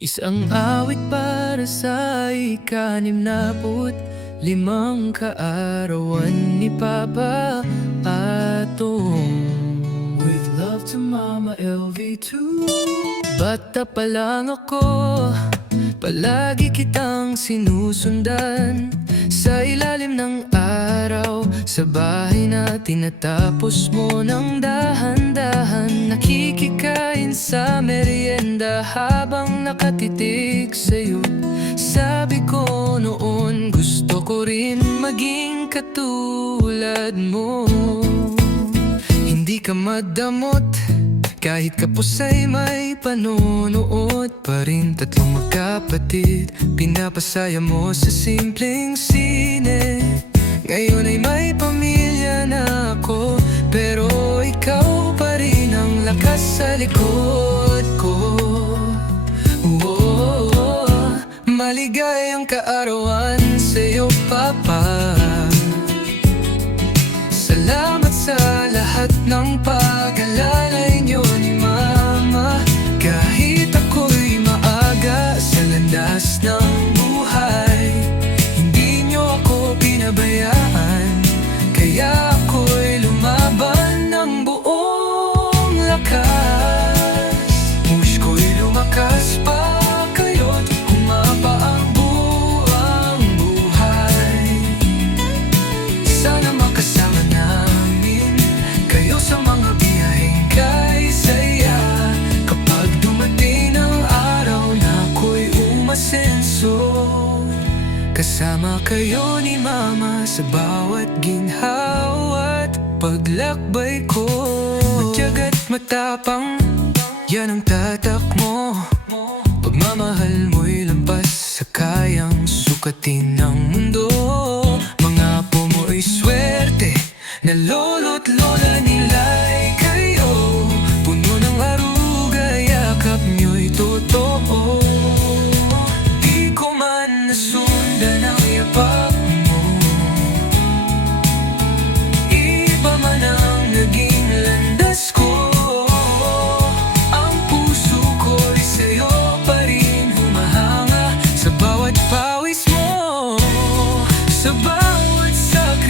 Isang awit para sa ikanim na put Limang kaarawan ni Papa Atong. With love to Mama LV2 Bata pa lang ako Palagi kitang sinusundan. Sa ilalim ng araw Sa bahay na tinatapos mo ng dahan-dahan Nakikikain sa merienda Habang nakatitig sa'yo. Sabi ko noon gusto ko rin maging katulad mo. Hindi ka madamot kahit kapos ay may panonood pa rin Tatlong magkapatid. Pinapasaya mo sa simpleng sine. Ngayon ay may pamilya na ako Pero ikaw pa rin ang lakas sa likod Maligayang kaarawan sa'yo, Papa. Salamat sa lahat ng pag-alalay niyo ni Mama. Kahit ako'y maaga sa landas ng buhay Hindi niyo ako pinabayaan kayo ni Mama sa bawat ginhawa't paglakbay ko. Matyagat matapang, yan ang tatak mo. Pagmamahal mo'y lampas sa kayang sukatin ng mundo. Mga apo mo'y swerte na lolo't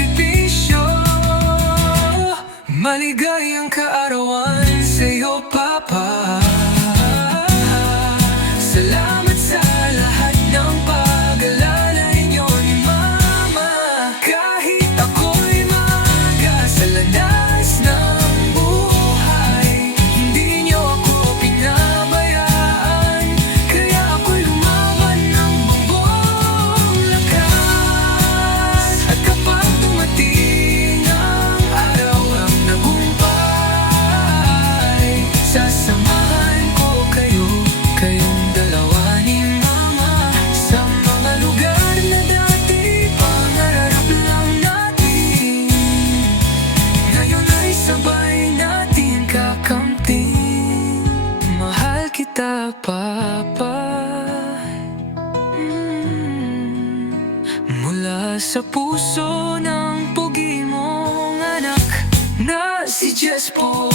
sakripisyo Maligayang kaarawan sa'yo, Papa kita, Papa Mm. Mula sa puso ng pugi mong anak Na si Jespo